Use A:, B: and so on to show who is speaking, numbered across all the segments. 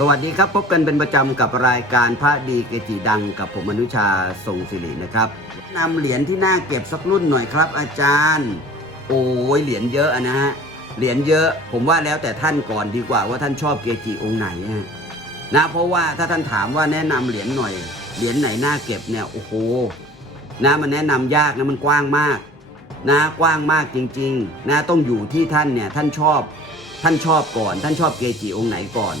A: สวัสดีครับ พบกันเป็นประจำกับรายการพระดีเกจิดังกับผมอนุชาทรงศิรินะครับนำเหรียญที่น่าเก็บสักรุ่นหน่อยครับ อาจารย์ โอ้ยเหรียญเยอะนะฮะเหรียญเยอะ ผมว่าแล้วแต่ท่านก่อนดีกว่าว่าท่านชอบเกจิองค์ไหนนะเพราะว่าถ้าท่านถามว่าแนะนำเหรียญหน่อยเหรียญไหนน่าเก็บเนี่ยโอ้โหนะมันแนะนำยากนะมันกว้างมากนะกว้างมากจริง ๆ นะต้องอยู่ที่ท่านเนี่ยท่านชอบท่านชอบก่อน ท่านชอบเกจิองค์ไหนก่อน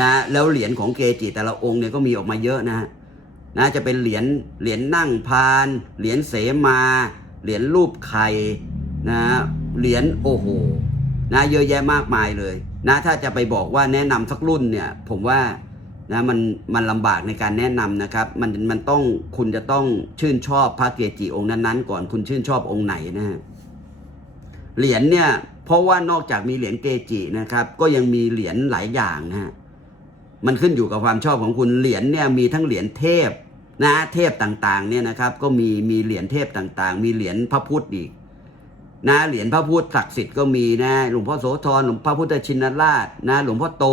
A: นะแล้วเหรียญของเกจิแต่ละองค์เนี่ยก็มีออกมาเยอะนะนะจะเป็นเหรียญเหรียญนั่งพาน เหรียญเสมาเหรียญรูปไข่นะเหรียญโอ้โหนะเยอะแยะมากมายเลยนะถ้าจะไปบอกว่าแนะนำสักรุ่นเนี่ยผมว่านะมันมันลำบากในการแนะนำนะครับมันมันต้องคุณจะต้องชื่นชอบพระเกจิองค์นั้นๆ ก่อนคุณชื่นชอบองค์ไหนนะฮะเหรียญเนี่ยเพราะว่านอกจากมีเหรียญเกจินะครับ ก็ยังมีเหรียญหลายอย่างนะฮะ มันขึ้นอยู่กับความชอบของคุณเหรียญเนี่ยมีทั้งเหรียญเทพนะเทพต่างๆเนี่ยนะครับ ก็มีมีเหรียญเทพต่างๆ มีเหรียญพระพุทธอีกนะเหรียญพระพุทธศักดิ์สิทธิ์ก็มีนะหลวงพ่อโสธรหลวงพระพุทธชินราชนะหลวงพ่อโต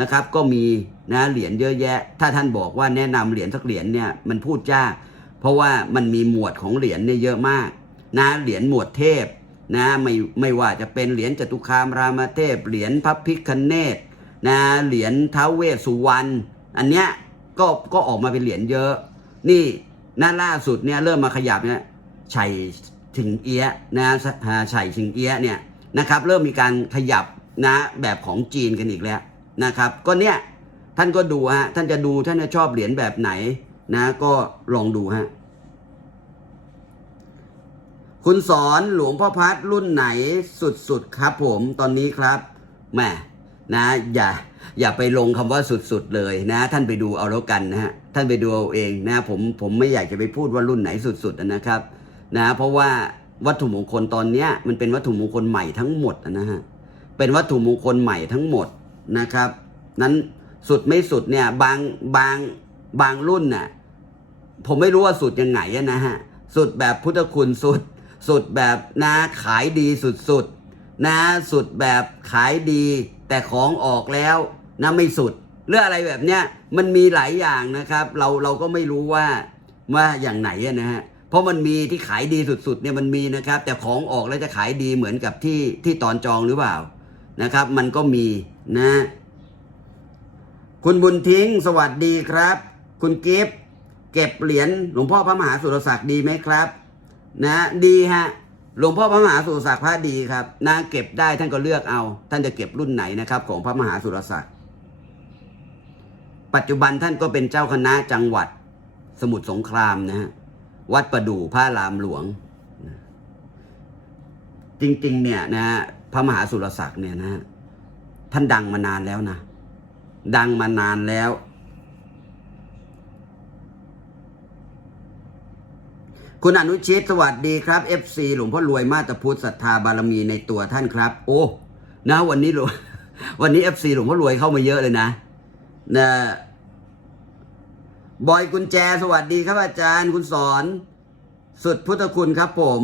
A: นะครับ ก็มีนะเหรียญเยอะแยะ ถ้าท่านบอกว่าแนะนำเหรียญสักเหรียญเนี่ยมันพูดยากเพราะว่ามันมีหมวดของเหรียญเนี่ยเยอะมาก นะเหรียญหมวดเทพนะไม่ไม่ว่าจะเป็นเหรียญจตุคามรามเทพเหรียญพระพิคเนต นะเหรียญท้าเวสสุวรรณอันเนี้ยก็ก็ออกมาเป็นเหรียญเยอะ นี่หน้าล่าสุดเนี่ยเริ่มมาขยับเนี่ยชัยชิงเอี้ยนะฮะชัยชิงเอี้ยเนี่ยนะครับ เริ่มมีการขยับนะแบบของจีนกันอีกแล้วนะครับ ก็เนี่ยท่านก็ดูฮะท่านจะดูท่านจะชอบเหรียญแบบไหนนะก็ลองดูฮะคุณสอนหลวงพ่อพัดรุ่นไหนสุดๆครับผมตอนนี้ครับแหม่ นะอย่าอย่าไปลงคำว่าสุดๆเลยนะ ท่านไปดูเอาแล้วกันนะฮะท่านไปดูเอาเองนะผมผมไม่อยากจะไปพูดว่ารุ่นไหนสุดๆนะครับนะเพราะว่าวัตถุมงคลตอนนี้มันเป็นวัตถุมงคลใหม่ทั้งหมดนะฮะเป็นวัตถุมงคลใหม่ทั้งหมดนะครับ นั้นสุดไม่สุดเนี่ยบางบางบางรุ่นน่ะผมไม่รู้ว่าสุดยังไงนะฮะสุดแบบพุทธคุณสุด สุดแบบนะขายดีสุดๆนะสุดแบบขายดี แต่ของออกแล้วนะไม่สุดเรื่องอะไรแบบเนี้ยมันมีหลายอย่างนะครับ เราเราก็ไม่รู้ว่าว่าอย่างไหนนะฮะเพราะมันมีที่ขายดีสุดๆเนี่ยมันมีนะครับ แต่ของออกแล้วจะขายดีเหมือนกับที่ที่ตอนจองหรือเปล่านะครับ มันก็มีนะ คุณบุญทิ้งสวัสดีครับ คุณกิฟต์เก็บเหรียญหลวงพ่อพระมหาสุรศักดิ์ดีไหมครับ นะ ดีฮะ หลวงพ่อพระมหาสุรศักดิ์พระดีครับนะเก็บได้ท่านก็เลือกเอา ท่านจะเก็บรุ่นไหนนะครับ ของพระมหาสุรศักดิ์ปัจจุบันท่านก็เป็นเจ้าคณะจังหวัด สมุทรสงครามนะฮะวัดประดู่พระรามหลวง จริง ๆ เนี่ยนะฮะพระมหาสุรศักดิ์เนี่ยนะฮะท่านดังมานานแล้วนะดังมานานแล้ว คุณอนุชิตสวัสดีครับ FC หลวงพ่อรวยมาตพุทธศรัทธาบารมีในตัวท่านครับ โอ้นะวันนี้หลวงวันนี้ FC หลวงพ่อรวยเข้ามาเยอะเลยนะนะบอยกุญแจสวัสดีครับอาจารย์คุณสอน สุดพุทธคุณครับผม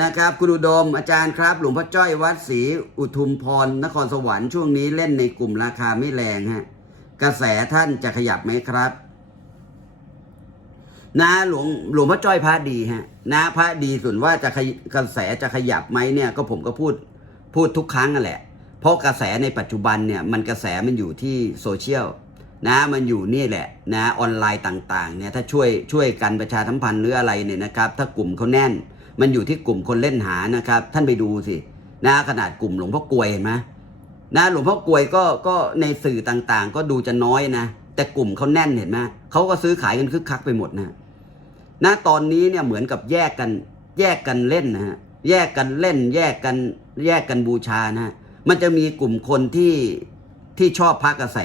A: นะครับคุณอุดมอาจารย์ครับ หลวงพ่อจ้อยวัดศรีอุทุมพร นครสวรรค์ช่วงนี้เล่นในกลุ่มราคาไม่แรงฮะกระแสท่านจะขยับไหมครับ นะหลวงหลวงพ่อจ้อยพระดีฮะนะพระดีส่วนว่าจะขยกระแสจะขยับไหมเนี่ย ก็ผมก็พูดพูดทุกครั้งนั่นแหละ เพราะกระแสในปัจจุบันเนี่ยมันกระแสมันอยู่ที่โซเชียลนะมันอยู่นี่แหละนะออนไลน์ต่างๆเนี่ยถ้าช่วยช่วยกันประชาสัมพันธ์หรืออะไรเนี่ยนะครับ ถ้ากลุ่มเขาแน่น มันอยู่ที่กลุ่มคนเล่นหานะครับ ท่านไปดูสินะขนาดกลุ่มหลวงพ่อกลวยเห็นไหมนะหลวงพ่อกลวยก็ก็ในสื่อต่างๆ ก็ดูจะน้อยนะ แต่กลุ่มเขาแน่นเห็นไหมเขาก็ซื้อขายกันคึกคักไปหมดนะ ณตอนนี้เนี่ยเหมือนกับแยกกันแยกกันเล่นนะฮะแยกกันเล่น แยกกันแยกกันบูชานะฮะมันจะมีกลุ่มคนที่ที่ชอบพระกระแส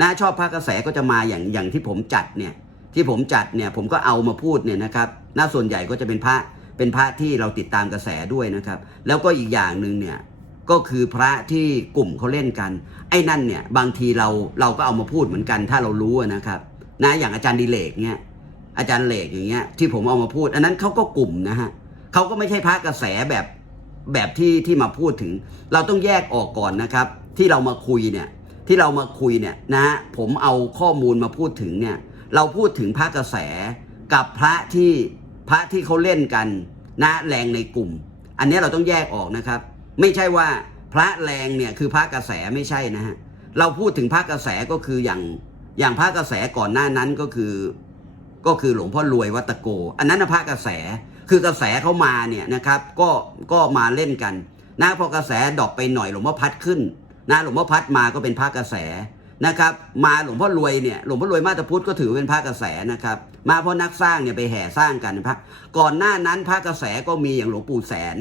A: นะชอบพระกระแสก็จะมาอย่างอย่างที่ผมจัดเนี่ยที่ผมจัดเนี่ยผมก็เอามาพูดเนี่ยนะครับน่าส่วนใหญ่ก็จะเป็นพระเป็นพระที่เราติดตามกระแสด้วยนะครับ แล้วก็อีกอย่างหนึ่งเนี่ยก็คือพระที่กลุ่มเขาเล่นกัน ไอ้นั่นเนี่ยบางทีเราเราก็เอามาพูดเหมือนกันถ้าเรารู้นะครับนะอย่างอาจารย์ดิเลกเนี่ย อาจารย์เหล็กอย่างเงี้ยที่ผมเอามาพูด อันนั้นเขาก็กลุ่มนะฮะเขาก็ไม่ใช่พระกระแสแบบแบบที่ที่มาพูดถึง เราต้องแยกออกก่อนนะครับ ที่เรามาคุยเนี่ยที่เรามาคุยเนี่ยนะฮะผมเอาข้อมูลมาพูดถึงเนี่ยเราพูดถึงพระกระแสกับพระที่พระที่เขาเล่นกันนะแรงในกลุ่ม อันนี้เราต้องแยกออกนะครับ ไม่ใช่ว่าพระแรงเนี่ยคือพระกระแสไม่ใช่นะฮะเราพูดถึงพระกระแสก็คืออย่างอย่างพระกระแสก่อนหน้านั้นก็คือ ก็คือหลวงพ่อรวยวัตโก อันนั้นพระกระแสคือกระแสเขามาเนี่ยนะครับ ก็ก็มาเล่นกันนะพอกระแสดอกไปหน่อยหลวงพ่อพัดขึ้นนะหลวงพ่อพัดมาก็เป็นพระกระแสนะครับ มาหลวงพ่อรวยเนี่ยหลวงพ่อรวยมาตพุทธก็ถือเป็นพระกระแสนะครับ มาเพราะนักสร้างเนี่ยไปแห่สร้างกันพระก่อนหน้านั้นพระกระแสก็มีอย่างหลวงปู่แสน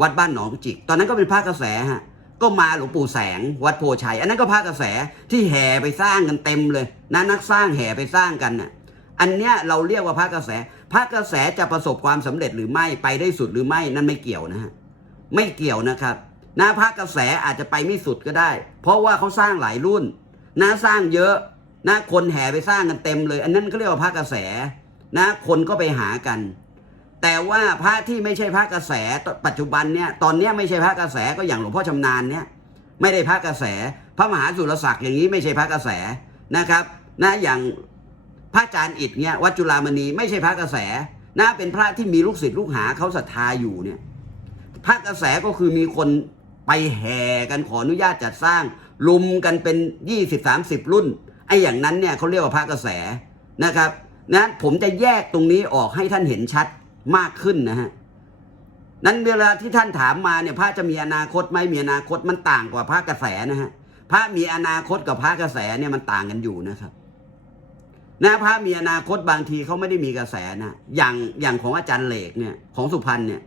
A: วัดบ้านหนองจิก ตอนนั้นก็เป็นพระกระแสฮะก็มาหลวงปู่แสง วัดโพชัย อันนั้นก็พระกระแสที่แห่ไปสร้างกันเต็มเลยนะนักสร้างแห่ไปสร้างกันน่ะ อันเนี้ยเราเรียกว่าพระกระแส พระกระแสจะประสบความสำเร็จหรือไม่ไปได้สุดหรือไม่นั่นไม่เกี่ยวนะฮะไม่เกี่ยวนะครับนะพระกระแสอาจจะไปไม่สุดก็ได้ เพราะว่าเขาสร้างหลายรุ่นนะสร้างเยอะนะคนแห่ไปสร้างกันเต็มเลย อันนั้นเขาเรียกว่าพระกระแสนะคนก็ไปหากัน แต่ว่าพระที่ไม่ใช่พระกระแสปัจจุบันเนี่ยตอนเนี้ยไม่ใช่พระกระแสก็อย่างหลวงพ่อชำนาญเนี่ยไม่ได้พระกระแส พระมหาสุรศักดิ์อย่างนี้ไม่ใช่พระกระแสนะครับนะอย่าง พระอาจารย์อิฐเนี่ยวัดจุฬามณีไม่ใช่พระกระแสนะเป็นพระที่มีลูกศิษย์ลูกหาเขาศรัทธาอยู่เนี่ยพระกระแสก็คือมีคนไปแห่กันขออนุญาตจัดสร้าง ลุมกันเป็น 20-30 รุ่นไอ้อย่างนั้นเนี่ยเขาเรียกว่าพระกระแสนะครับนะผมจะแยกตรงนี้ออกให้ท่านเห็นชัดมากขึ้นนะฮะนั้นเวลาที่ท่านถามมาเนี่ยพระจะมีอนาคตไหมมีอนาคตมันต่างกว่าพระกระแสนะฮะพระมีอนาคตกับพระกระแสเนี่ยมันต่างกันอยู่นะครับ นะพระมีอนาคตบางทีเขาไม่ได้มีกระแสนะอย่างอย่างของอาจารย์เหลกเนี่ยของสุพรรณเนี่ย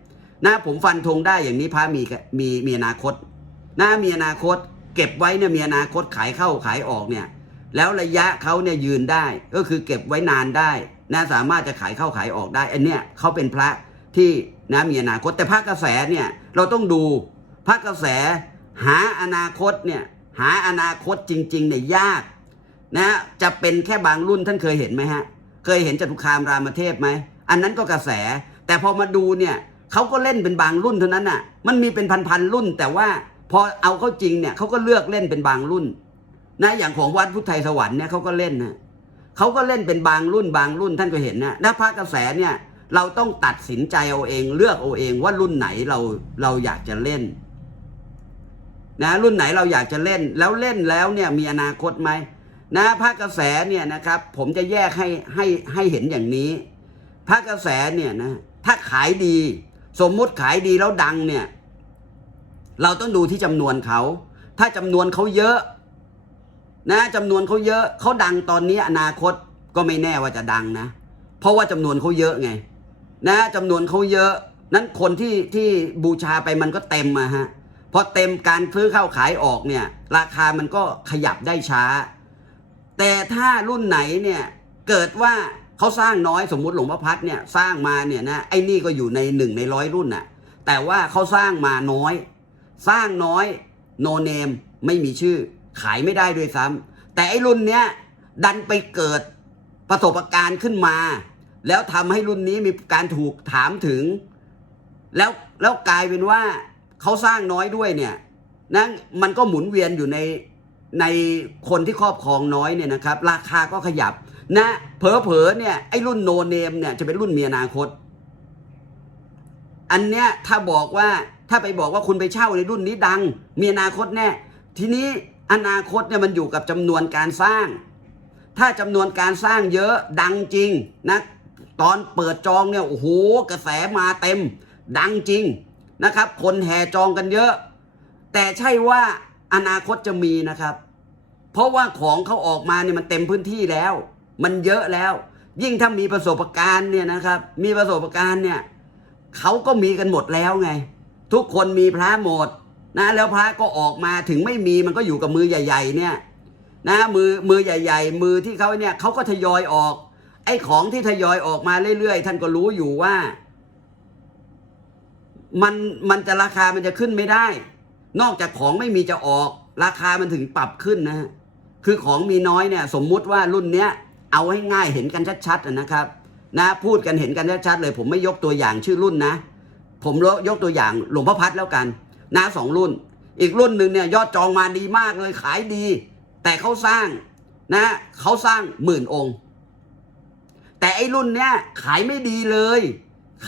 A: นะผมฟันธงได้อย่างนี้พระมีมีมีอนาคตนะมีอนาคตเก็บไว้เนี่ยมีอนาคตขายเข้าขายออกเนี่ยแล้วระยะเขาเนี่ยยืนได้ก็คือเก็บไว้นานได้นะสามารถจะขายเข้าขายออกได้อันเนี้ยเขาเป็นพระที่นะมีอนาคตแต่พระกระแสเนี่ยเราต้องดูพระกระแสหาอนาคตเนี่ยหาอนาคตจริงๆเนี่ยยาก นะจะเป็นแค่บางรุ่นท่านเคยเห็นไหมฮะ เคยเห็นจตุคามรามเทพไหม อันนั้นก็กระแส แต่พอมาดูเนี่ยเขาก็เล่นเป็นบางรุ่นเท่านั้นน่ะ มันมีเป็นพันๆรุ่น แต่ว่าพอเอาเข้าจริงเนี่ยเขาก็เลือกเล่นเป็นบางรุ่น นะอย่างของวัดพุทธไทยสวรรค์เนี่ยเขาก็เล่นนะเขาก็เล่นเป็นบางรุ่นบางรุ่นท่านก็เห็นนะนะพระกระแสเนี่ยเราต้องตัดสินใจเอาเองเลือกเอาเองว่ารุ่นไหนเราเราอยากจะเล่น นะ รุ่นไหนเราอยากจะเล่น แล้วเล่นแล้วเนี่ยมีอนาคตไหม นะพระกระแสเนี่ยนะครับ ผมจะแยกให้ให้ให้เห็นอย่างนี้ พระกระแสเนี่ยนะถ้าขายดี สมมุติขายดีแล้วดังเนี่ย เราต้องดูที่จำนวนเขา ถ้าจำนวนเขาเยอะ นะจำนวนเขาเยอะเขาดังตอนนี้อนาคตก็ไม่แน่ว่าจะดังนะ เพราะว่าจำนวนเขาเยอะไง นะจำนวนเขาเยอะ นั้นคนที่ที่บูชาไปมันก็เต็มอะฮะพอเต็มการซื้อเข้าขายออกเนี่ย ราคามันก็ขยับได้ช้า แต่ถ้ารุ่นไหนเนี่ยเกิดว่าเขาสร้างน้อยสมมุติหลวงพ่อพัดเนี่ยสร้างมาเนี่ยนะไอ้นี่ก็อยู่ในหนึ่งในร้อยรุ่นน่ะแต่ว่าเขาสร้างมาน้อย สร้างน้อยโนเนมไม่มีชื่อ ขายไม่ได้ด้วยซ้ำแต่ไอ้รุ่นเนี้ยดันไปเกิดประสบการณ์ขึ้นมา แล้วทำให้รุ่นนี้มีการถูกถามถึง แล้วแล้วกลายเป็นว่าเขาสร้างน้อยด้วยเนี่ยนะมันก็หมุนเวียนอยู่ใน ในคนที่ครอบครองน้อยเนี่ยนะครับ ราคาก็ขยับ นะเผลอๆเนี่ยไอ้รุ่นโนเนมเนี่ยจะเป็นรุ่นมีอนาคต อันเนี้ยถ้าบอกว่าถ้าไปบอกว่าคุณไปเช่าในรุ่นนี้ดัง มีอนาคตแน่ ทีนี้อนาคตเนี่ยมันอยู่กับจำนวนการสร้าง ถ้าจำนวนการสร้างเยอะดังจริงนะตอนเปิดจองเนี่ยโอ้โหกระแสมาเต็ม ดังจริงนะครับ คนแห่จองกันเยอะ แต่ใช่ว่าอนาคตจะมีนะครับ เพราะว่าของเขาออกมาเนี่ยมันเต็มพื้นที่แล้ว มันเยอะแล้ว ยิ่งถ้ามีประสบการณ์เนี่ยนะครับ มีประสบการณ์เนี่ยเขาก็มีกันหมดแล้วไง ทุกคนมีพระหมดนะแล้วพระก็ออกมาถึงไม่มีมันก็อยู่กับมือใหญ่ ๆ เนี่ยนะมือมือใหญ่ ๆ มือที่เขาเนี่ยเขาก็ทยอยออก ไอ้ของที่ทยอยออกมาเรื่อยๆท่านก็รู้อยู่ว่า มันมันจะราคามันจะขึ้นไม่ได้ นอกจากของไม่มีจะออก ราคามันถึงปรับขึ้นนะฮะ คือของมีน้อยเนี่ยสมมุติว่ารุ่นเนี้ยเอาให้ง่ายเห็นกันชัดๆนะครับนะพูดกันเห็นกันชัดๆเลย ผมไม่ยกตัวอย่างชื่อรุ่นนะ ผมยกตัวอย่างหลวงพ่อพัดแล้วกันนะสองรุ่น อีกรุ่นหนึ่งเนี่ยยอดจองมาดีมากเลยขายดี แต่เขาสร้างนะเขาสร้างหมื่นองค์ แต่ไอ้รุ่นเนี้ยขายไม่ดีเลย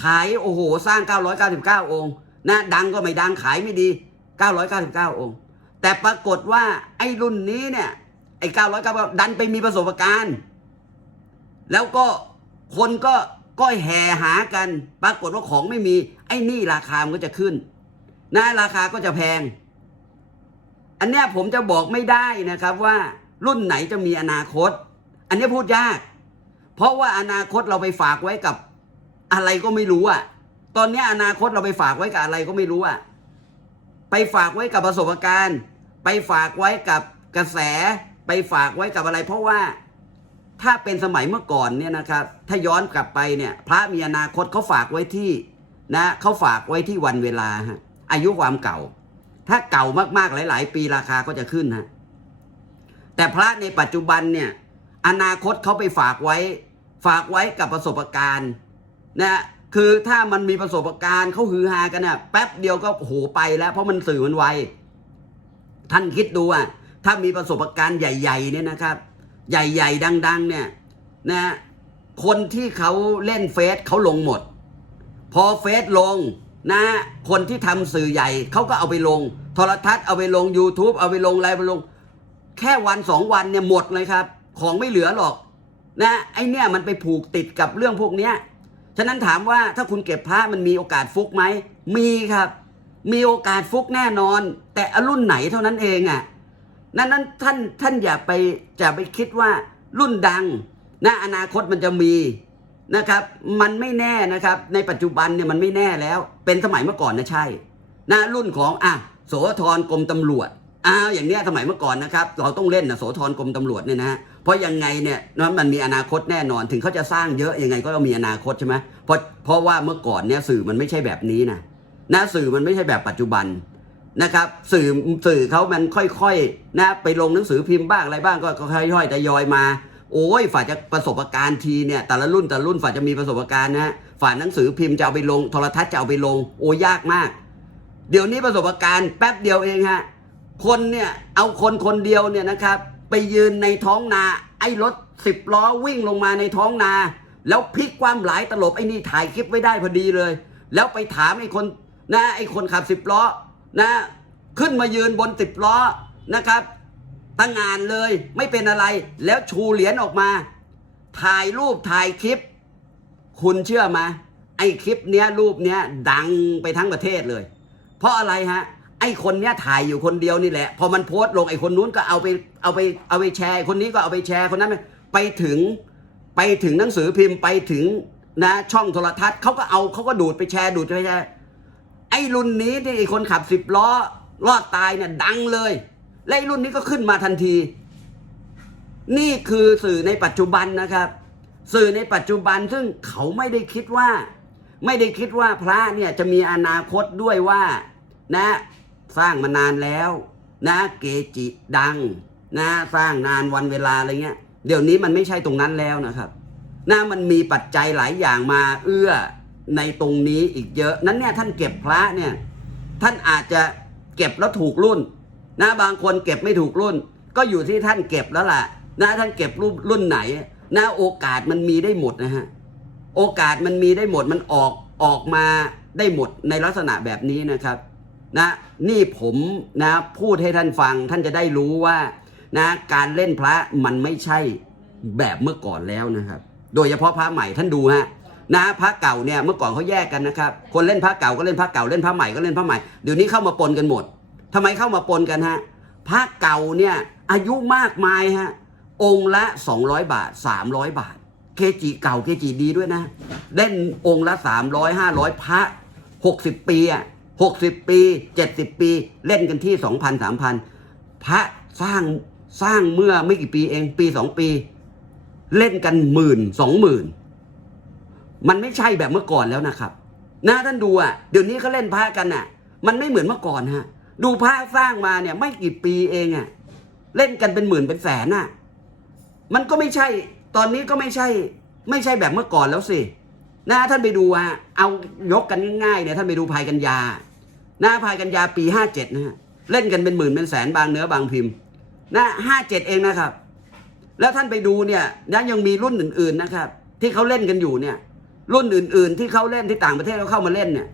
A: ขายโอ้โหสร้าง 999 องค์นะดังก็ไม่ดังขายไม่ดี 999 องค์ แต่ปรากฏว่าไอ้รุ่นนี้เนี่ย ไอ้999ดันไปมีประสบการณ์ แล้วก็คนก็ก็แห่หากัน ปรากฏว่าของไม่มี ไอ้นี่ราคามันก็จะขึ้นนะราคาก็จะแพง อันเนี้ยผมจะบอกไม่ได้นะครับว่ารุ่นไหนจะมีอนาคต อันนี้พูดยาก เพราะว่าอนาคตเราไปฝากไว้กับอะไรก็ไม่รู้อะตอนนี้อนาคตเราไปฝากไว้กับอะไรก็ไม่รู้อะไปฝากไว้กับประสบการณ์ ไปฝากไว้กับกระแส ไปฝากไว้กับอะไร เพราะว่าถ้าเป็นสมัยเมื่อก่อนเนี่ยนะครับ ถ้าย้อนกลับไปเนี่ย พระมีอนาคตเขาฝากไว้ที่นะเขาฝากไว้ที่วันเวลาฮะอายุความเก่า ถ้าเก่ามากๆหลาย ๆ ปีราคาก็จะขึ้นฮะแต่พระในปัจจุบันเนี่ยอนาคตเขาไปฝากไว้ ฝากไว้กับประสบการณ์นะคือถ้ามันมีประสบการณ์เขาฮือฮากันน่ะแป๊บเดียวก็โหไปแล้ว เพราะมันสื่อมันไวท่านคิดดูอะ ถ้ามีประสบการณ์ใหญ่ๆเนี่ยนะครับ ใหญ่ๆ ดัง ๆ เนี่ยนะคนที่เขาเล่นเฟซเขาลงหมด พอเฟซลงนะคนที่ทำสื่อใหญ่เขาก็เอาไปลง โทรทัศน์เอาไปลง YouTube เอาไปลงอะไรไปลง แค่วันสองวันเนี่ยหมดเลยครับ ของไม่เหลือหรอกนะไอเนี่ยมันไปผูกติดกับเรื่องพวกเนี้ยฉะนั้นถามว่าถ้าคุณเก็บพระมันมีโอกาสฟุกไหมมีครับ มีโอกาสฟุกแน่นอน แต่อรุ่นไหนเท่านั้นเองอะ นั้นนั้นท่านท่านอย่าไปจะไปคิดว่ารุ่นดังนะอนาคตมันจะมีนะครับ มันไม่แน่นะครับ ในปัจจุบันเนี่ยมันไม่แน่แล้ว เป็นสมัยเมื่อก่อนนะใช่นะรุ่นของอะโสธรกรมตำรวจอ้าวอย่างเนี้ยสมัยเมื่อก่อนนะครับ เราต้องเล่นนะโสธรกรมตำรวจเนี่ยนะฮะเพราะยังไงเนี่ยนั้นมันมีอนาคตแน่นอนถึงเขาจะสร้างเยอะยังไงก็ต้องมีอนาคตใช่ไหมเพราะเพราะว่าเมื่อก่อนเนี่ยสื่อมันไม่ใช่แบบนี้นะนะสื่อมันไม่ใช่แบบปัจจุบัน นะครับสื่อสื่อเขามันค่อยๆนะไปลงหนังสือพิมพ์บ้างอะไรบ้างก็ค่อยๆทยอยมา โอ้ยฝ่ายจะประสบการณ์ทีเนี่ยแต่ละรุ่นแต่ละรุ่นฝ่ายจะมีประสบการณ์นะฝ่ายหนังสือพิมพ์จะเอาไปลงโทรทัศน์จะเอาไปลง โอ้ยากมาก เดี๋ยวนี้ประสบการณ์แป๊บเดียวเองฮะคนเนี่ยเอาคนคนเดียวเนี่ยนะครับไปยืนในท้องนา ไอ้รถสิบล้อวิ่งลงมาในท้องนา แล้วพลิกความหลายตลบไอ้นี่ถ่ายคลิปไว้ได้พอดีเลย แล้วไปถามไอ้คนนะไอ้คนขับสิบล้อ นะขึ้นมายืนบนสิบล้อนะครับตั้งงานเลยไม่เป็นอะไร แล้วชูเหรียญออกมา ถ่ายรูปถ่ายคลิป คุณเชื่อไหมไอ้คลิปเนี้ยรูปเนี้ยดังไปทั้งประเทศเลย เพราะอะไรฮะ ไอ้คนเนี้ยถ่ายอยู่คนเดียวนี่แหละ พอมันโพสต์ลงไอ้คนนู้นก็เอาไปเอาไปเอาไปแชร์ คนนี้ก็เอาไปแชร์คนนั้นไปถึงไปถึงหนังสือพิมพ์ไปถึงนะช่องโทรทัศน์เขาก็เอาเขาก็ดูดไปแชร์ดูดไปแชร์ ไอ้รุ่นนี้ที่ไอ้คนขับสิบล้อรอดตายเนี่ยดังเลย และไอ้รุ่นนี้ก็ขึ้นมาทันที นี่คือสื่อในปัจจุบันนะครับ สื่อในปัจจุบันซึ่งเขาไม่ได้คิดว่า ไม่ได้คิดว่าพระเนี่ยจะมีอนาคตด้วยว่า นะ สร้างมานานแล้ว นะเกจิดัง นะสร้างนานวันเวลาอะไรเงี้ยเดี๋ยวนี้มันไม่ใช่ตรงนั้นแล้วนะครับนะมันมีปัจจัยหลายอย่างมาเอื้อ ในตรงนี้อีกเยอะ นั้นเนี่ยท่านเก็บพระเนี่ยท่านอาจจะเก็บแล้วถูกรุ่นนะบางคนเก็บไม่ถูกรุ่น ก็อยู่ที่ท่านเก็บแล้วล่ะนะท่านเก็บรุ่นรุ่นไหนนะโอกาสมันมีได้หมดนะฮะโอกาสมันมีได้หมดมันออกออกมาได้หมดในลักษณะแบบนี้นะครับนะนี่ผมนะพูดให้ท่านฟังท่านจะได้รู้ว่านะการเล่นพระมันไม่ใช่แบบเมื่อก่อนแล้วนะครับ โดยเฉพาะพระใหม่ท่านดูฮะ นะพระเก่าเนี่ยเมื่อก่อนเขาแยกกันนะครับ คนเล่นพระเก่าก็เล่นพระเก่าเล่นพระใหม่ก็เล่นพระใหม่เดี๋ยวนี้เข้ามาปนกันหมดทำไมเข้ามาปนกันฮะพระเก่าเนี่ยอายุมากมายฮะองค์ละ 200 บาท 300 บาทเกจิเก่าเกจิดีด้วยนะ เล่นองค์ละ 300 500 พระ 60 ปีอะ60 ปี 70 ปี เล่นกันที่ 2,000 3,000 พระสร้างสร้างเมื่อไม่กี่ปีเองปี 2 ปี เล่นกันหมื่นสองหมื่น มันไม่ใช่แบบเมื่อก่อนแล้วนะครับนะท่านดูอะเดี๋ยวนี้เขาเล่นพระกันอะ มันไม่เหมือนเมื่อก่อนฮะ ดูพระสร้างมาเนี่ย ไม่กี่ปีเองอะเล่นกันเป็นหมื่นเป็นแสนอะ มันก็ไม่ใช่ ตอนนี้ก็ไม่ใช่ ไม่ใช่แบบเมื่อก่อนแล้วสินะท่านไปดูอะเอายกกันง่ายๆเนี่ยท่านไปดูภายกันยาหน้าภายกันยาปีห้าเจ็ดนะฮะเล่นกันเป็นหมื่นเป็นแสนบางเนื้อบางพิมพ์นะห้าเจ็ดเองนะครับ แล้วท่านไปดูเนี่ยนะยังมีรุ่นอื่น ๆนะครับ ที่เขาเล่นกันอยู่เนี่ย รุ่นอื่น ๆ ที่เขาเล่นที่ต่างประเทศเขาเข้ามาเล่นเนี่ย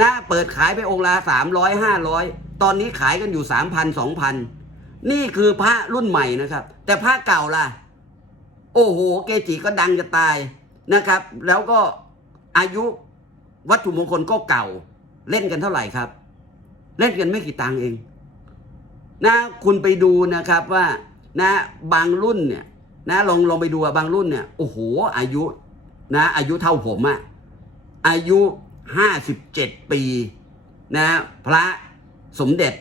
A: นะเปิดขายไปองค์ละสามร้อยห้าร้อยตอนนี้ขายกันอยู่สามพันสองพันนี่คือพระรุ่นใหม่นะครับ แต่พระเก่าล่ะ โอ้โห เกจิก็ดังจะตายนะครับ แล้วก็อายุวัตถุมงคลก็เก่า เล่นกันเท่าไหร่ครับ เล่นกันไม่กี่ตังเอง นะคุณไปดูนะครับว่า นะบางรุ่นเนี่ย นะลองลองไปดูบางรุ่นเนี่ยโอ้โห อายุ นะอายุเท่าผมอะอายุห้าสิบเจ็ดปีนะพระสมเด็จ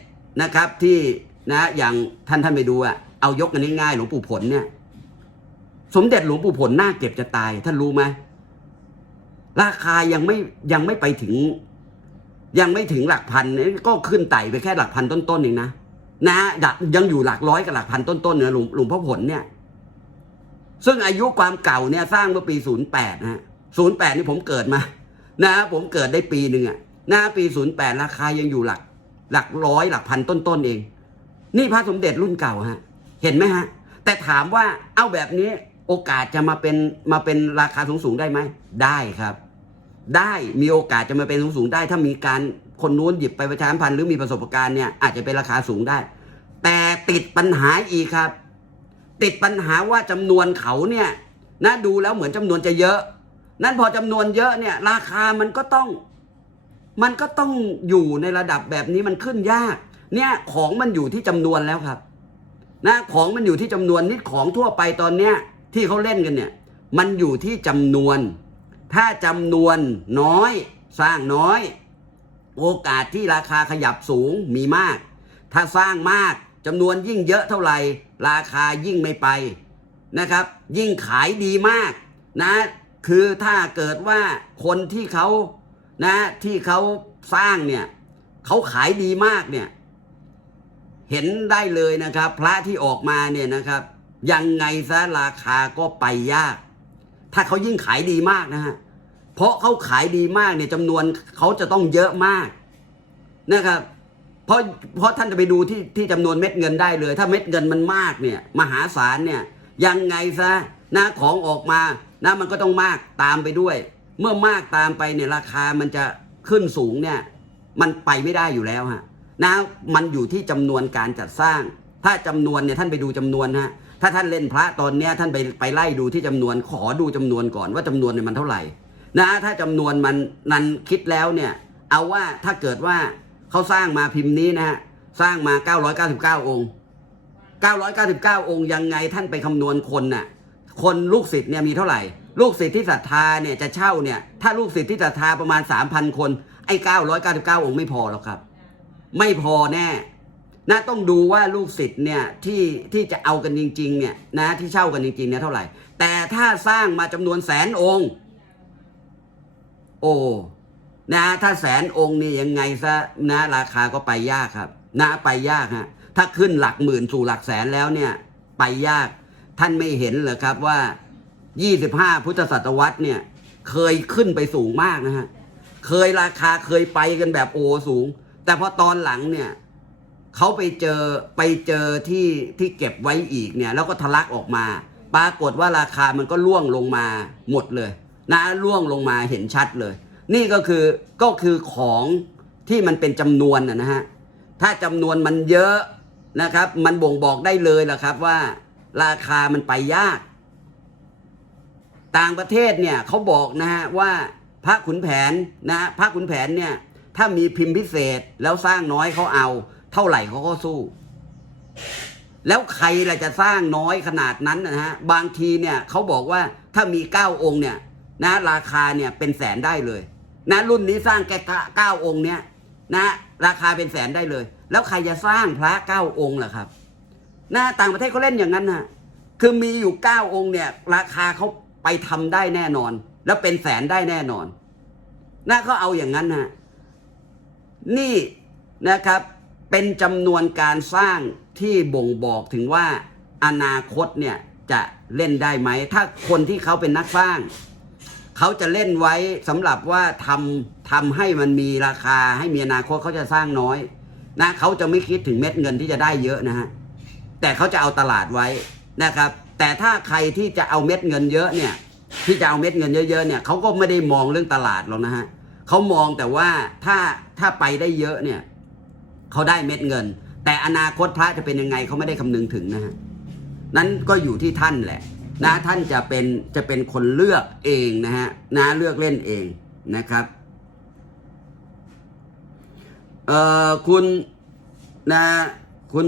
A: นะครับที่นะอย่างท่านท่านไปดูอะเอายกกันง่ายๆหลวงปู่ผลเนี่ย สมเด็จหลวงปู่ผลหน่าเก็บจะตายท่านรู้ไหมราคายังไม่ยังไม่ไปถึง ยังไม่ถึงหลักพันเนี่ยก็ขึ้นไต่ไปแค่หลักพันต้นๆเองนะนะยังอยู่หลักร้อยกับหลักพันต้นๆเนี่ยหลวงหลวงพ่อผลเนี่ย ซึ่งอายุความเก่าเนี่ยสร้างเมื่อปีศูนย์แปดนะฮะศูนย์แปดนี่ผมเกิดมา นะผมเกิดได้ปีหนึ่งอะนะปีศูนย์แปดราคายังอยู่หลัก หลักร้อยหลักพันต้นๆเอง นี่พระสมเด็จรุ่นเก่าฮะ เห็นไหมฮะ แต่ถามว่าเอาแบบนี้โอกาสจะมาเป็นมาเป็นราคาสูงๆได้ไหม ได้ครับ ได้มีโอกาสจะมาเป็นสูงๆได้ ถ้ามีการคนนู้นหยิบไปประชามพันธ์หรือมีประสบการณ์เนี่ยอาจจะเป็นราคาสูงได้ แต่ติดปัญหาอีกครับ ติดปัญหาว่าจำนวนเขาเนี่ยนะดูแล้วเหมือนจำนวนจะเยอะ นั่นพอจำนวนเยอะเนี่ย ราคามันก็ต้อง มันก็ต้องอยู่ในระดับแบบนี้มันขึ้นยาก เนี่ยของมันอยู่ที่จำนวนแล้วครับนะของมันอยู่ที่จำนวนนี่ของทั่วไปตอนเนี้ยที่เขาเล่นกันเนี่ย มันอยู่ที่จำนวน ถ้าจำนวนน้อย สร้างน้อย โอกาสที่ราคาขยับสูงมีมาก ถ้าสร้างมาก จำนวนยิ่งเยอะเท่าไหร่ ราคายิ่งไม่ไปนะครับ ยิ่งขายดีมากนะคือถ้าเกิดว่าคนที่เขานะที่เขาสร้างเนี่ยเขาขายดีมากเนี่ยเห็นได้เลยนะครับ พระที่ออกมาเนี่ยนะครับ ยังไงซะราคาก็ไปยาก ถ้าเขายิ่งขายดีมากนะฮะเพราะเขาขายดีมากเนี่ยจำนวนเขาจะต้องเยอะมากนะครับ เพราะเพราะท่านจะไปดูที่ที่จำนวนเม็ดเงินได้เลย ถ้าเม็ดเงินมันมากเนี่ยมหาศาลเนี่ยยังไงซะนะของออกมานะมันก็ต้องมากตามไปด้วย เมื่อมากตามไปเนี่ยราคามันจะขึ้นสูงเนี่ยมันไปไม่ได้อยู่แล้วฮะนะมันอยู่ที่จำนวนการจัดสร้าง ถ้าจำนวนเนี่ยท่านไปดูจำนวนฮะถ้าท่านเล่นพระตอนเนี้ยท่านไปไปไล่ดูที่จำนวนขอดูจำนวนก่อนว่าจำนวนเนี่ยมันเท่าไหร่นะถ้าจำนวนมันนันคิดแล้วเนี่ยเอาว่าถ้าเกิดว่า เขาสร้างมาพิมพ์นี้นะฮะสร้างมา 999 องค์ 999 องค์ยังไงท่านไปคำนวณคนน่ะ คนลูกศิษย์เนี่ยมีเท่าไหร่ ลูกศิษย์ที่ศรัทธาเนี่ยจะเช่าเนี่ย ถ้าลูกศิษย์ที่ศรัทธาประมาณ 3,000 คน ไอ้ 999 องค์ไม่พอหรอกครับ ไม่พอแน่นะต้องดูว่าลูกศิษย์เนี่ยที่ที่จะเอากันจริงๆเนี่ยนะที่เช่ากันจริงๆเนี่ยเท่าไหร่ แต่ถ้าสร้างมาจำนวนแสนองค์ โอ้ นะถ้าแสนองค์นี่ยังไงซะนะราคาก็ไปยากครับ นะไปยากฮะถ้าขึ้นหลักหมื่นสู่หลักแสนแล้วเนี่ย ไปยากท่านไม่เห็นเหรอครับว่า 25 พุทธศตวรรษเนี่ย เคยขึ้นไปสูงมากนะฮะเคยราคาเคยไปกันแบบโอสูง แต่พอตอนหลังเนี่ยเขาไปเจอไปเจอที่ที่เก็บไว้อีกเนี่ย แล้วก็ทะลักออกมา ปรากฏว่าราคามันก็ล่วงลงมาหมดเลย นะล่วงลงมาเห็นชัดเลย นี่ก็คือก็คือของที่มันเป็นจำนวนนะฮะถ้าจำนวนมันเยอะนะครับ มันบ่งบอกได้เลยล่ะครับว่า ราคามันไปยาก ต่างประเทศเนี่ยเขาบอกนะฮะว่าพระขุนแผนนะพระขุนแผนเนี่ย ถ้ามีพิมพ์พิเศษแล้วสร้างน้อยเขาเอา เท่าไหร่เขาก็สู้ แล้วใครล่ะจะสร้างน้อยขนาดนั้นนะฮะบางทีเนี่ยเขาบอกว่าถ้ามีเก้าองค์เนี่ยนะราคาเนี่ยเป็นแสนได้เลย นะรุ่นนี้สร้างแค่เก้าองค์เนี่ยนะ ราคาเป็นแสนได้เลย แล้วใครจะสร้างพระเก้าองค์ล่ะครับนะต่างประเทศเขาเล่นอย่างนั้นนะคือมีอยู่เก้าองค์เนี่ย ราคาเขาไปทำได้แน่นอน แล้วเป็นแสนได้แน่นอนนะเขาเอาอย่างนั้นนะนี่นะครับ เป็นจำนวนการสร้างที่บ่งบอกถึงว่าอนาคตเนี่ยจะเล่นได้ไหม ถ้าคนที่เขาเป็นนักสร้าง เขาจะเล่นไว้สำหรับว่าทำทำให้มันมีราคาให้มีอนาคตเขาจะสร้างน้อยนะเขาจะไม่คิดถึงเม็ดเงินที่จะได้เยอะนะฮะแต่เขาจะเอาตลาดไว้นะครับ แต่ถ้าใครที่จะเอาเม็ดเงินเยอะเนี่ย ที่จะเอาเม็ดเงินเยอะๆเนี่ยเขาก็ไม่ได้มองเรื่องตลาดหรอกนะฮะเขามองแต่ว่าถ้าถ้าไปได้เยอะเนี่ยเขาได้เม็ดเงิน แต่อนาคตพระจะเป็นยังไงเขาไม่ได้คำนึงถึงนะฮะนั้นก็อยู่ที่ท่านแหละ นะท่านจะเป็นจะเป็นคนเลือกเองนะฮะนะเลือกเล่นเองนะครับเอ่อคุณนะคุณ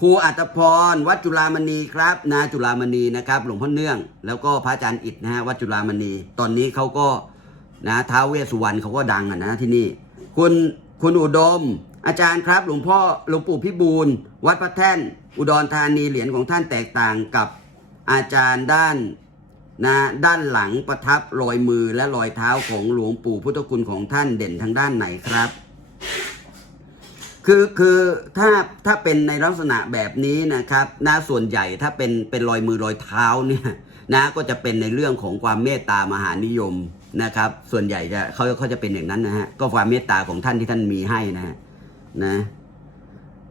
A: ครูอัตพร วัดจุฬามณีครับนะจุฬามณีนะครับ หลวงพ่อเนื่อง แล้วก็พระอาจารย์อิดนะฮะวัดจุฬามณี ตอนนี้เขาก็นะท้าวเวสสุวรรณเขาก็ดังอะนะที่นี่ คุณคุณอุดม อาจารย์ครับ หลวงพ่อหลวงปู่พิบูลวัดพระแท่น อุดรธานีเหรียญของท่านแตกต่างกับ อาจารย์ด้านนะด้านหลังประทับรอยมือและรอยเท้าของหลวงปู่พุทธคุณของท่านเด่นทางด้านไหนครับ คือคือถ้าถ้าเป็นในลักษณะแบบนี้นะครับนะส่วนใหญ่ถ้าเป็นเป็นรอยมือรอยเท้าเนี่ยนะก็จะเป็นในเรื่องของความเมตตามหานิยมนะครับ ส่วนใหญ่จะเขาเขาจะเป็นอย่างนั้นนะฮะก็ความเมตตาของท่านที่ท่านมีให้นะฮะนะ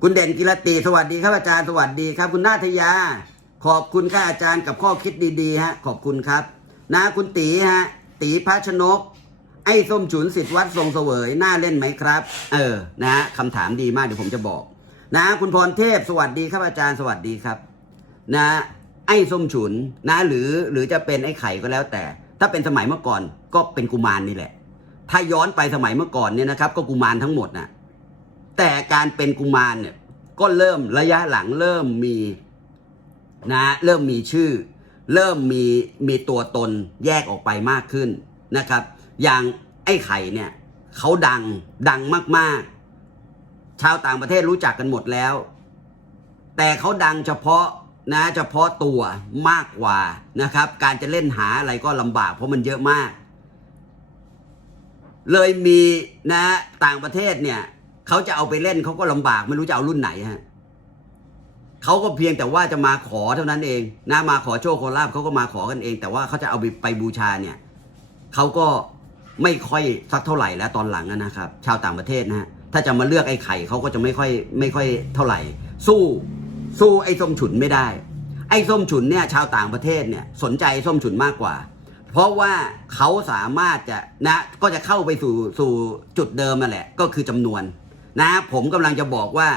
A: คุณเด่นกิรติสวัสดีครับอาจารย์สวัสดีครับ คุณนาทยา ขอบคุณค่ะอาจารย์กับข้อคิดดีๆฮะขอบคุณครับ นะคุณตีฮะตีพระชนก ไอ้ส้มฉุนสิทธิวัดทรงเสวยน่าเล่นไหมครับ เออนะฮะคำถามดีมากเดี๋ยวผมจะบอก นะคุณพรเทพสวัสดีครับอาจารย์สวัสดีครับ นะไอ้ส้มฉุนนะหรือหรือจะเป็นไอ้ไข่ก็แล้วแต่ ถ้าเป็นสมัยเมื่อก่อนก็เป็นกุมารนี่แหละ ถ้าย้อนไปสมัยเมื่อก่อนเนี่ยนะครับ ก็กุมารทั้งหมดนะแต่การเป็นกุมารเนี่ยก็เริ่มระยะหลังเริ่มมี นะเริ่มมีชื่อ เริ่มมีมีตัวตนแยกออกไปมากขึ้นนะครับ อย่างไอ้ไข่เนี่ยเขาดังดังมากๆ ชาวต่างประเทศรู้จักกันหมดแล้ว แต่เขาดังเฉพาะนะเฉพาะตัวมากกว่านะครับ การจะเล่นหาอะไรก็ลำบากเพราะมันเยอะมาก เลยมีนะต่างประเทศเนี่ยเขาจะเอาไปเล่นเขาก็ลำบากไม่รู้จะเอารุ่นไหนฮะ เขาก็เพียงแต่ว่าจะมาขอเท่านั้นเองนะมาขอโชคขอลาบเขาก็มาขอกันเอง แต่ว่าเขาจะเอาไปไปบูชาเนี่ยเขาก็ไม่ค่อยสักเท่าไหร่แล้วตอนหลังนะครับ ชาวต่างประเทศนะฮะถ้าจะมาเลือกไอ้ไข่เขาก็จะไม่ค่อยไม่ค่อยเท่าไหร่ สู้สู้ไอ้ส้มฉุนไม่ได้ ไอ้ส้มฉุนเนี่ยชาวต่างประเทศเนี่ยสนใจส้มฉุนมากกว่า เพราะว่าเขาสามารถจะนะก็จะเข้าไปสู่สู่จุดเดิมนั่นแหละ ก็คือจำนวนนะผมกำลังจะบอกว่า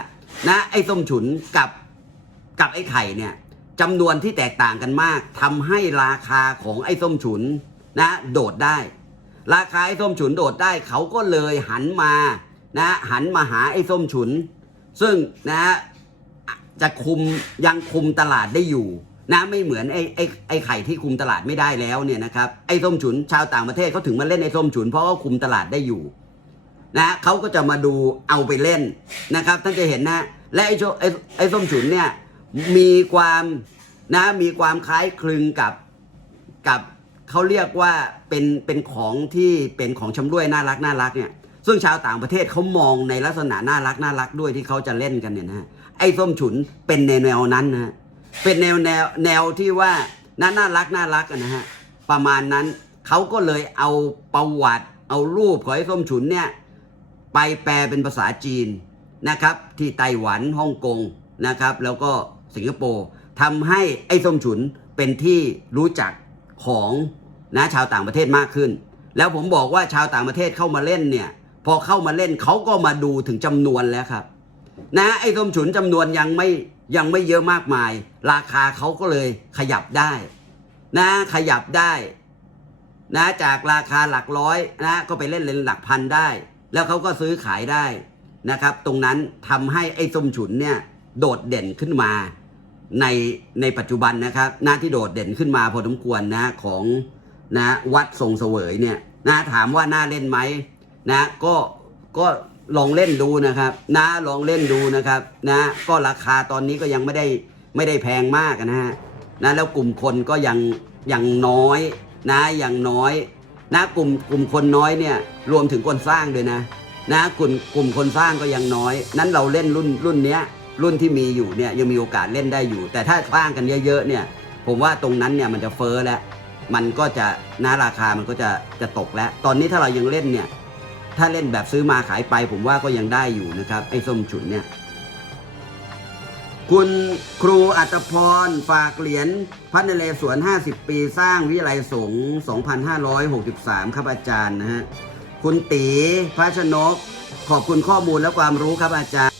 A: นะไอ้ส้มฉุนกับ กับไอ้ไข่เนี่ยจำนวนที่แตกต่างกันมากทำให้ราคาของไอ้ส้มฉุนนะโดดได้ ราคาไอ้ส้มฉุนโดดได้ เขาก็เลยหันมานะหันมาหาไอ้ส้มฉุน ซึ่งนะจะคุมยังคุมตลาดได้อยู่นะไม่เหมือนไอ้ไอ้ไอ้ไข่ที่คุมตลาดไม่ได้แล้วเนี่ยนะครับไอ้ส้มฉุนชาวต่างประเทศเขาถึงมาเล่นไอ้ส้มฉุน เพราะเขาคุมตลาดได้อยู่นะเขาก็จะมาดูเอาไปเล่นนะครับท่านจะเห็นนะและไอ้โชไอ้ไอ้ส้มฉุนเนี่ย มีความนะมีความคล้ายคลึงกับกับเขาเรียกว่าเป็นเป็นของที่เป็นของชำร่วยน่ารักน่ารักเนี่ยซึ่งชาวต่างประเทศเขามองในลักษณะน่ารักน่ารักด้วยที่เขาจะเล่นกันเนี่ยนะไอ้ส้มฉุนเป็นแนวแนวนั้นนะเป็นแนวแนวแนวที่ว่าน่าน่ารักน่ารักนะฮะประมาณนั้นเขาก็เลยเอาประวัติ เอารูปของไอ้ส้มฉุนเนี่ยไปแปลเป็นภาษาจีนนะครับ ที่ไต้หวันฮ่องกงนะครับ แล้วก็ สิงคโปร์ทำให้ไอ้ส้มฉุนเป็นที่รู้จักของนะชาวต่างประเทศมากขึ้น แล้วผมบอกว่าชาวต่างประเทศเข้ามาเล่นเนี่ย พอเข้ามาเล่นเขาก็มาดูถึงจำนวนแล้วครับ นะไอ้ส้มฉุนจำนวนยังไม่ยังไม่เยอะมากมาย ราคาเขาก็เลยขยับได้ นะขยับได้ นะจากราคาหลักร้อยนะก็ไปเล่นเลนหลักพันได้ แล้วเขาก็ซื้อขายได้นะครับ ตรงนั้นทำให้ไอ้ส้มฉุนเนี่ยโดดเด่นขึ้นมา ในในปัจจุบันนะครับหนะที่โดดเด่นขึ้นมาพอสมควรนะของนะวัดทรงเสวยเนี่ยนะถามว่าน่าเล่นไหมนะก็ก็ลองเล่นดูนะครับนะลองเล่นดูนะครับนะก็ราคาตอนนี้ก็ยังไม่ได้ไม่ได้แพงมากนะฮะนะแล้วกลุ่มคนก็ยังยังน้อยนะยังน้อยนะกลุ่มกลุ่มคนน้อยเนี่ยรวมถึงคนสร้างด้วยนะนะกลุ่มกลุ่มคนสร้างก็ยังน้อย นั้นเราเล่นรุ่นรุ่นเนี้ย รุ่นที่มีอยู่เนี่ยยังมีโอกาสเล่นได้อยู่ แต่ถ้าสร้างกันเยอะๆเนี่ย ผมว่าตรงนั้นเนี่ยมันจะเฟ้อแล้วมันก็จะนะราคามันก็จะจะตกแล้ว ตอนนี้ถ้าเรายังเล่นเนี่ย ถ้าเล่นแบบซื้อมาขายไป ผมว่าก็ยังได้อยู่นะครับ ไอ้ส้มฉุนเนี่ย คุณครูอัตพรฝากเหรียญพระนเรศวร50 ปีสร้างวิไลสงฆ์2563 ครับอาจารย์นะฮะ คุณตีพระชนก ขอบคุณข้อมูลและความรู้ครับอาจารย์